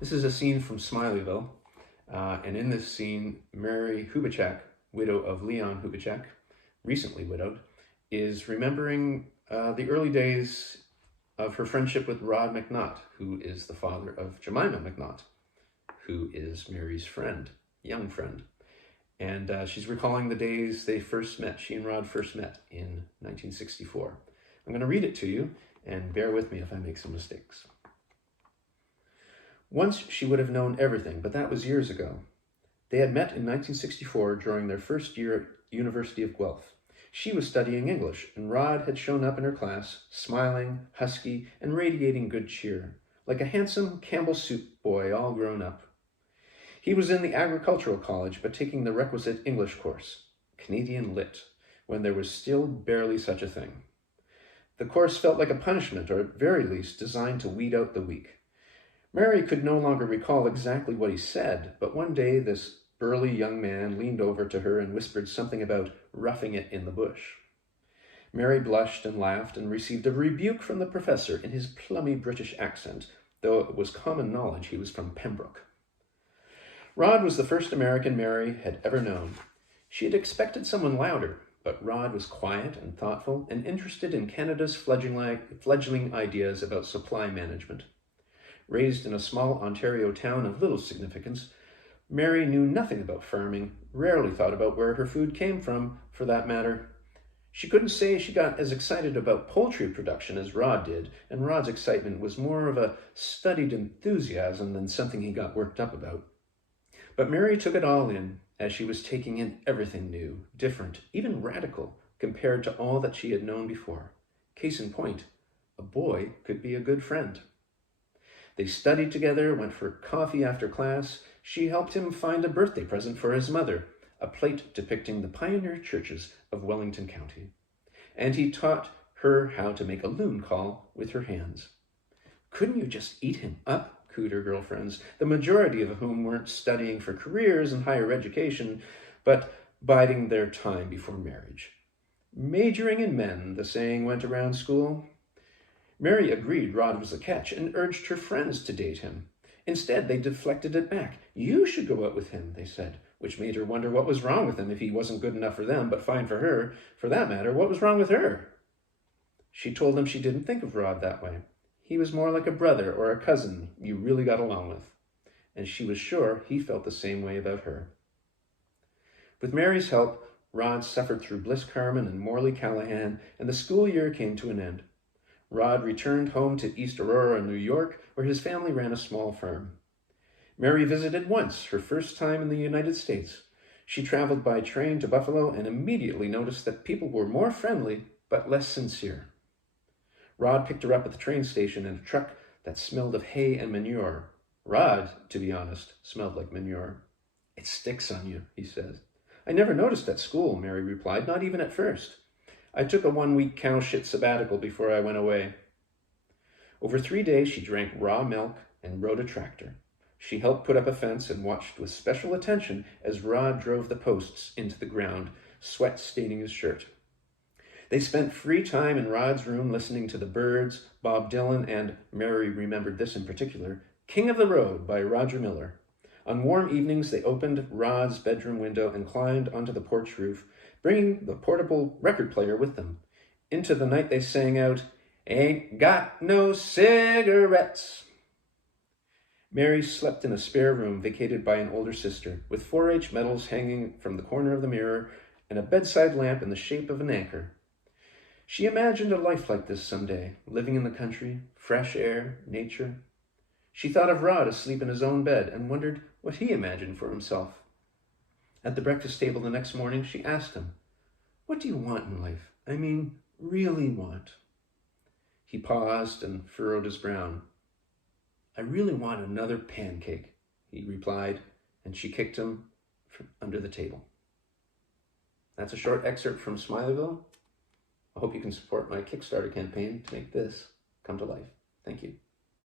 This is a scene from Smileyville, and in this scene, Mary Hubachek, widow of Leon Hubachek, recently widowed, is remembering the early days of her friendship with Rod McNaught, who is the father of Jemima McNaught, who is Mary's friend, young friend. And she's recalling the days they first met, she and Rod first met in 1964. I'm going to read it to you, and bear with me if I make some mistakes. Once she would have known everything, but that was years ago. They had met in 1964 during their first year at University of Guelph. She was studying English, and Rod had shown up in her class, smiling, husky, and radiating good cheer, like a handsome Campbell soup boy all grown up. He was in the agricultural college, but taking the requisite English course, Canadian Lit, when there was still barely such a thing. The course felt like a punishment, or at very least designed to weed out the weak. Mary could no longer recall exactly what he said, but one day this burly young man leaned over to her and whispered something about roughing it in the bush. Mary blushed and laughed and received a rebuke from the professor in his plummy British accent, though it was common knowledge he was from Pembroke. Rod was the first American Mary had ever known. She had expected someone louder, but Rod was quiet and thoughtful and interested in Canada's fledgling ideas about supply management. Raised in a small Ontario town of little significance, Mary knew nothing about farming, rarely thought about where her food came from, for that matter. She couldn't say she got as excited about poultry production as Rod did, and Rod's excitement was more of a studied enthusiasm than something he got worked up about. But Mary took it all in, as she was taking in everything new, different, even radical, compared to all that she had known before. Case in point, a boy could be a good friend. They studied together, went for coffee after class. She helped him find a birthday present for his mother, a plate depicting the pioneer churches of Wellington County. And he taught her how to make a loon call with her hands. Couldn't you just eat him up? Cooed her girlfriends, the majority of whom weren't studying for careers and higher education, but biding their time before marriage. Majoring in men, the saying went around school. Mary agreed Rod was a catch and urged her friends to date him. Instead, they deflected it back. You should go out with him, they said, which made her wonder what was wrong with him if he wasn't good enough for them, but fine for her. For that matter, what was wrong with her? She told them she didn't think of Rod that way. He was more like a brother or a cousin you really got along with. And she was sure he felt the same way about her. With Mary's help, Rod suffered through Bliss Carman and Morley Callahan, and the school year came to an end. Rod returned home to East Aurora, New York, where his family ran a small farm. Mary visited once, her first time in the United States. She traveled by train to Buffalo and immediately noticed that people were more friendly, but less sincere. Rod picked her up at the train station in a truck that smelled of hay and manure. Rod, to be honest, smelled like manure. It sticks on you, he said. I never noticed at school, Mary replied, not even at first. I took a 1-week cow shit sabbatical before I went away. Over 3 days, she drank raw milk and rode a tractor. She helped put up a fence and watched with special attention as Rod drove the posts into the ground, sweat staining his shirt. They spent free time in Rod's room listening to the Byrds, Bob Dylan, and, Mary remembered this in particular, King of the Road by Roger Miller. On warm evenings, they opened Rod's bedroom window and climbed onto the porch roof, bringing the portable record player with them. Into the night they sang out, Ain't got no cigarettes. Mary slept in a spare room vacated by an older sister, with 4-H medals hanging from the corner of the mirror and a bedside lamp in the shape of an anchor. She imagined a life like this someday, living in the country, fresh air, nature. She thought of Rod asleep in his own bed and wondered what he imagined for himself. At the breakfast table the next morning, she asked him, What do you want in life? I mean, really want? He paused and furrowed his brow. I really want another pancake, he replied, and she kicked him under the table. That's a short excerpt from Smileyville. I hope you can support my Kickstarter campaign to make this come to life. Thank you.